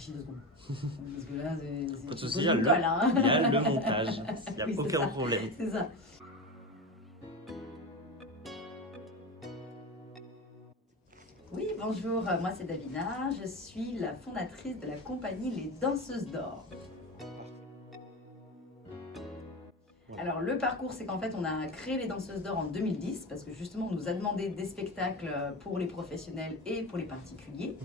réfléchis 2 secondes. Parce que là, c'est Pas de souci, pose il y a une colle, hein. le montage. Il n'y a Oui, c'est aucun ça. problème. C'est ça. Oui, bonjour, moi c'est Davina, je suis la fondatrice de la compagnie Les Danseuses d'Or. Alors le parcours, c'est qu'en fait on a créé les Danseuses d'Or en 2010 parce que justement on nous a demandé des spectacles pour les professionnels et pour les particuliers.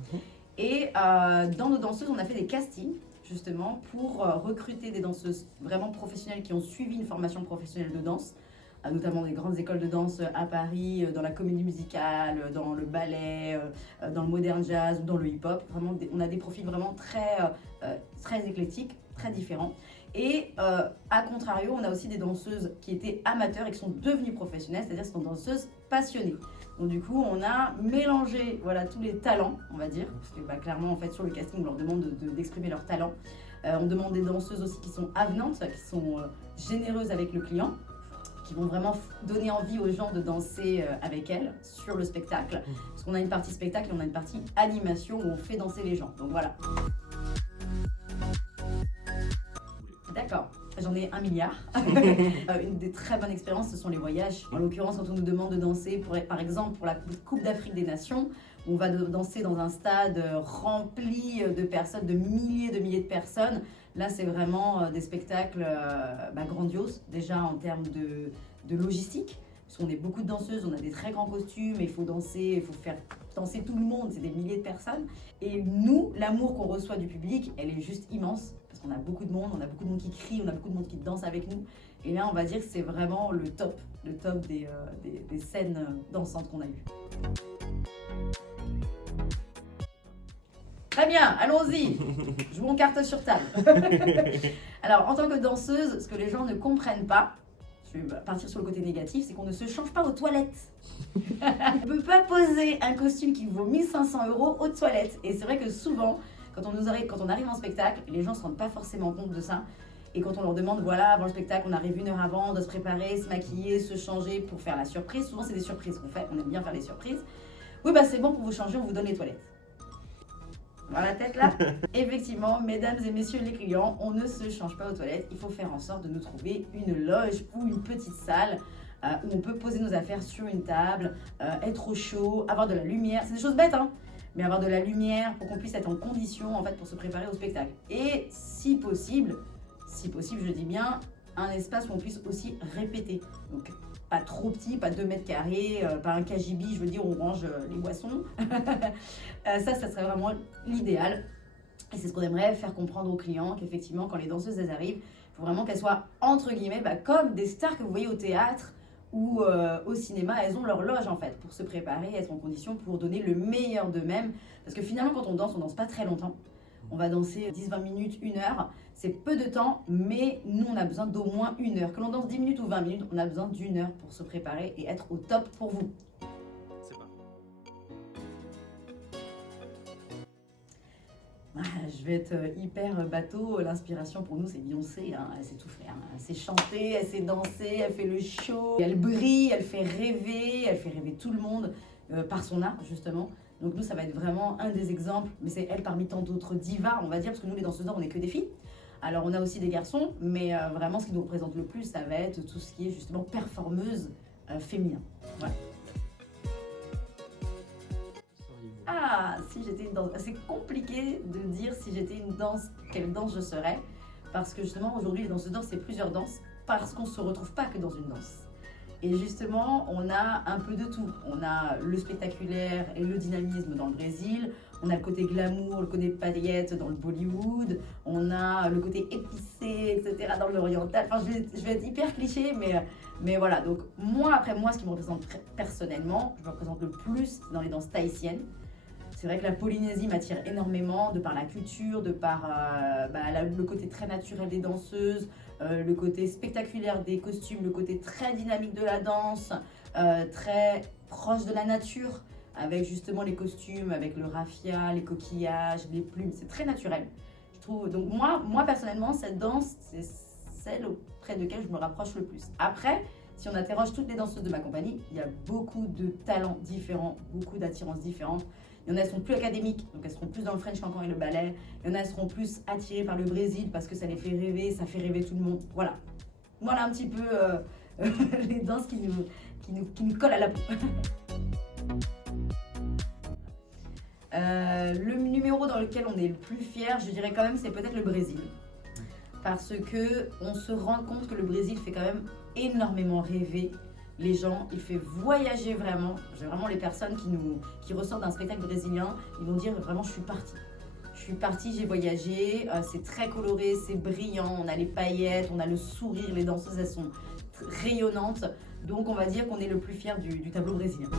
Et dans nos danseuses, on a fait des castings justement pour recruter des danseuses vraiment professionnelles qui ont suivi une formation professionnelle de danse, notamment des grandes écoles de danse à Paris, dans la comédie musicale, dans le ballet, dans le modern jazz, dans le hip-hop. Vraiment, on a des profils vraiment très éclectiques, très différents. Et à contrario, on a aussi des danseuses qui étaient amateurs et qui sont devenues professionnelles, c'est-à-dire qui sont danseuses passionnées. Donc du coup, on a mélangé voilà, tous les talents, on va dire, parce que clairement, en fait, sur le casting, on leur demande d'exprimer leurs talents. On demande des danseuses aussi qui sont avenantes, qui sont généreuses avec le client, qui vont vraiment donner envie aux gens de danser avec elles sur le spectacle. Parce qu'on a une partie spectacle et on a une partie animation où on fait danser les gens. Donc voilà. D'accord, j'en ai 1 milliard. Une des très bonnes expériences, ce sont les voyages. En l'occurrence, quand on nous demande de danser, par exemple, pour la Coupe d'Afrique des Nations, on va danser dans un stade rempli de personnes, de milliers de personnes. Là, c'est vraiment des spectacles grandioses, déjà en termes de logistique. Parce qu'on est beaucoup de danseuses, on a des très grands costumes, il faut danser, il faut faire danser tout le monde, c'est des milliers de personnes. Et nous, l'amour qu'on reçoit du public, elle est juste immense. Parce qu'on a beaucoup de monde, on a beaucoup de monde qui crie, on a beaucoup de monde qui danse avec nous. Et là, on va dire que c'est vraiment le top des scènes dansantes qu'on a eues. Très bien, allons-y. Jouons carte sur table. Alors, en tant que danseuse, ce que les gens ne comprennent pas, je vais partir sur le côté négatif, c'est qu'on ne se change pas aux toilettes. On ne peut pas poser un costume qui vaut 1 500 € aux toilettes. Et c'est vrai que souvent, quand on arrive en spectacle, les gens ne se rendent pas forcément compte de ça. Et quand on leur demande, voilà, avant le spectacle, on arrive 1 heure avant, on doit se préparer, se maquiller, se changer pour faire la surprise. Souvent, c'est des surprises qu'on fait, on aime bien faire des surprises. Oui, bah c'est bon, pour vous changer, on vous donne les toilettes. Dans la tête là. Effectivement, mesdames et messieurs les clients, on ne se change pas aux toilettes. Il faut faire en sorte de nous trouver une loge ou une petite salle où on peut poser nos affaires sur une table, être au chaud, avoir de la lumière. C'est des choses bêtes, hein, mais avoir de la lumière pour qu'on puisse être en condition en fait pour se préparer au spectacle. Et si possible, je dis bien, un espace où on puisse aussi répéter. Donc pas trop petit, pas 2 mètres carrés, pas un cagibi, je veux dire, on range les boissons. Ça serait vraiment l'idéal. Et c'est ce qu'on aimerait faire comprendre aux clients, qu'effectivement, quand les danseuses elles arrivent, il faut vraiment qu'elles soient, entre guillemets, comme des stars que vous voyez au théâtre ou au cinéma. Elles ont leur loge, en fait, pour se préparer, être en condition pour donner le meilleur d'eux-mêmes. Parce que finalement, quand on danse pas très longtemps. On va danser 10-20 minutes, 1 heure. C'est peu de temps, mais nous, on a besoin d'au moins 1 heure. Que l'on danse 10 minutes ou 20 minutes, on a besoin d'1 heure pour se préparer et être au top pour vous. C'est pas. Je vais être hyper bateau. L'inspiration pour nous, c'est Beyoncé. Hein. Elle sait tout faire. Hein. Elle sait chanter, elle sait danser, elle fait le show. Elle brille, elle fait rêver tout le monde par son art, justement. Donc nous, ça va être vraiment un des exemples, mais c'est elle parmi tant d'autres divas, on va dire, parce que nous, les danseuses d'or, on n'est que des filles. Alors, on a aussi des garçons, mais vraiment, ce qui nous représente le plus, ça va être tout ce qui est justement performeuse féminin. Voilà. Ah, si j'étais une danse... C'est compliqué de dire si j'étais une danse, quelle danse je serais, parce que justement, aujourd'hui, les danseuses d'or, c'est plusieurs danses, parce qu'on ne se retrouve pas que dans une danse. Et justement, on a un peu de tout. On a le spectaculaire et le dynamisme dans le Brésil. On a le côté glamour, le côté paillettes dans le Bollywood. On a le côté épicé, etc. dans l'oriental. Enfin, je vais être hyper cliché, mais voilà. Donc, moi, ce qui me représente personnellement, je me représente le plus dans les danses tahitiennes. C'est vrai que la Polynésie m'attire énormément, de par la culture, de par le côté très naturel des danseuses, le côté spectaculaire des costumes, le côté très dynamique de la danse, très proche de la nature, avec justement les costumes, avec le raffia, les coquillages, les plumes, c'est très naturel. Je trouve. Donc moi personnellement, cette danse, c'est celle auprès de laquelle je me rapproche le plus. Après, si on interroge toutes les danseuses de ma compagnie, il y a beaucoup de talents différents, beaucoup d'attirances différentes. Il y en a qui sont plus académiques, donc elles seront plus dans le French cancan et le ballet. Il y en a qui seront plus attirées par le Brésil parce que ça les fait rêver, ça fait rêver tout le monde. Voilà. Voilà un petit peu les danses qui nous collent à la peau. Le numéro dans lequel on est le plus fier, je dirais quand même, c'est peut-être le Brésil. Parce que on se rend compte que le Brésil fait quand même énormément rêver les gens, il fait voyager vraiment. J'ai vraiment les personnes qui ressortent d'un spectacle brésilien, ils vont dire vraiment je suis partie, j'ai voyagé, c'est très coloré, c'est brillant, on a les paillettes, on a le sourire, les danseuses elles sont rayonnantes. Donc on va dire qu'on est le plus fier du tableau brésilien.